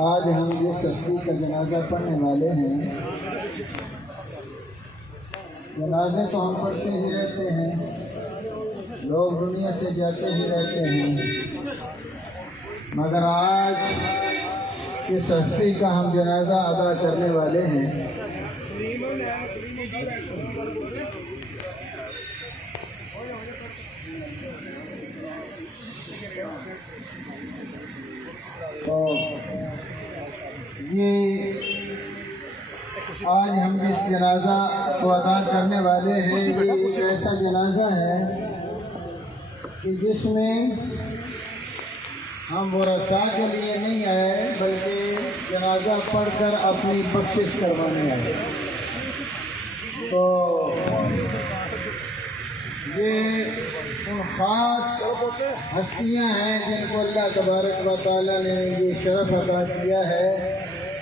آج ہم جس ہستی کا جنازہ پڑھنے والے ہیں، جنازے تو ہم پڑھتے ہی رہتے ہیں، لوگ دنیا سے جاتے ہی رہتے ہیں، مگر آج اس ہستی کا ہم جنازہ ادا کرنے والے ہیں۔ تو یہ آج ہم جس جنازہ کو ادا کرنے والے ہیں، یہ ایک ایسا جنازہ ہے کہ جس میں ہم ورثاء کے لیے نہیں آئے بلکہ جنازہ پڑھ کر اپنی بخشش کروانے آئے۔ تو یہ ان خاص ہستیاں ہیں جن کو اللہ تبارک و تعالیٰ نے یہ شرف عطا کیا ہے۔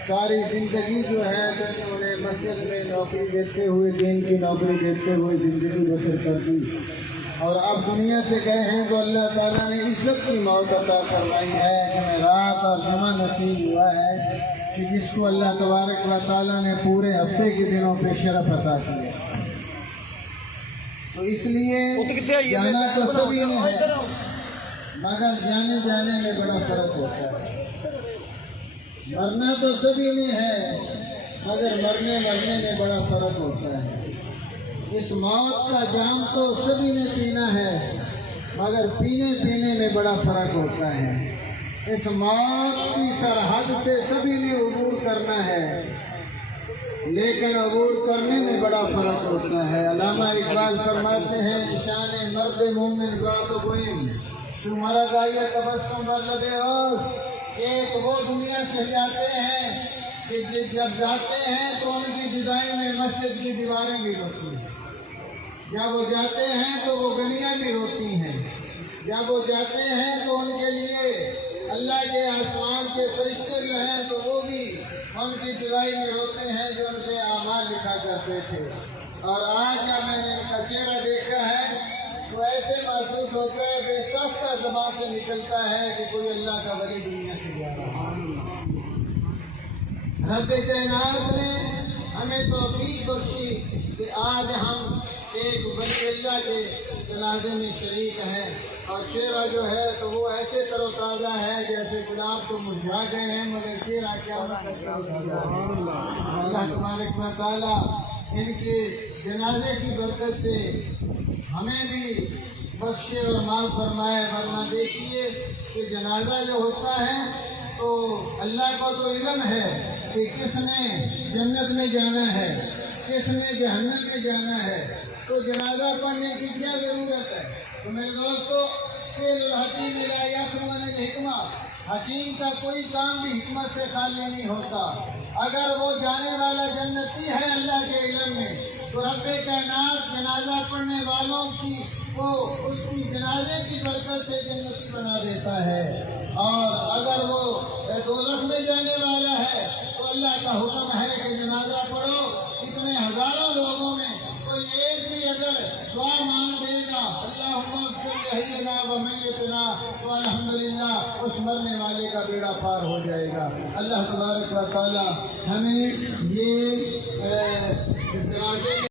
ساری زندگی جو ہے تو انہوں نے مسجد میں نوکری دیتے ہوئے، دین کی نوکری دیتے ہوئے زندگی بسر کر دی، اور اب دنیا سے گئے ہیں تو اللہ تعالیٰ نے عزت کی موت عطا فرمائی ہے۔ جمعرات اور جمعہ نصیب ہوا ہے کہ جس کو اللہ تبارک و تعالیٰ نے پورے ہفتے کے دنوں پہ شرف عطا کیا۔ تو اس لیے جانا تو سبھی نے ہے، مگر جانے میں بڑا فرق ہوتا ہے۔ مرنا تو سبھی نے ہے، مگر مرنے میں بڑا فرق ہوتا ہے۔ اس موت کا جام تو سبھی نے پینا ہے، مگر پینے میں بڑا فرق ہوتا ہے۔ اس موت کی سرحد سے سبھی نے عبور کرنا ہے، لیکن عبور کرنے میں بڑا فرق ہوتا ہے۔ علامہ اقبال فرماتے ہیں، شان مرد مومن کا تو گوئم تو مرا گایا تبسم بر لبے، اور ایک وہ دنیا سے جاتے ہیں کہ جب جاتے ہیں تو ان کی جدائی میں مسجد کی دیواریں بھی روتی ہیں، جب وہ جاتے ہیں تو وہ گلیاں بھی روتی ہیں، جب وہ جاتے ہیں تو ان کے لیے اللہ کے آسمان کے فرشتے جو ہیں تو وہ بھی ان کی جدائی میں روتے ہیں جو ان کے اعمال لکھا کرتے تھے۔ اور آج جب میں نے ان کا چہرہ دیکھا ہے تو ایسے محسوس ہوتا ہے بے ساختہ زبان سے نکلتا ہے کہ کوئی اللہ کا ولی دنیا سے جا رہا ہے۔ رب کائنات نے ہمیں توفیق بخشی کہ آج ہم ایک ولی اللہ کے جنازے میں شریک ہیں، اور چہرہ جو ہے تو وہ ایسے تر و تازہ ہے جیسے گلاب تو مرجھا گئے ہیں، مگر چہرہ قیامت تک تر و تازہ ہے۔ اللہ تبارک و تعالیٰ ان کے جنازے کی برکت سے ہمیں بھی بخشے اور معاف فرمائے۔ ورنہ دیکھیے کہ جنازہ جو ہوتا ہے تو اللہ کو تو علم ہے کہ کس نے جنت میں جانا ہے، کس نے جہنم میں جانا ہے، تو جنازہ پڑھنے کی کیا ضرورت ہے؟ تو میرے دوستو، فعل الحکیم لا یخلو عن الحکمہ، حکیم کا کوئی کام بھی حکمت سے خالی نہیں ہوتا۔ اگر وہ جانے والا جنتی ہے اللہ کے علم میں، تو رب کائنات جنازہ پڑھنے والوں کی وہ اس کی جنازے کی برکت سے جنتی بنا دیتا ہے۔ اور اگر وہ دوزخ میں جانے والا ہے تو اللہ کا حکم ہے کہ جنازہ پڑھو۔ اتنے ہزاروں لوگوں میں کوئی ایک بھی اگر دعا مانگ دے گا اللہم اغفر لحینا و میتنا، تو الحمدللہ اس مرنے والے کا بیڑا پار ہو جائے گا۔ اللہ تبارک و تعالی ہمیں یہ جنازے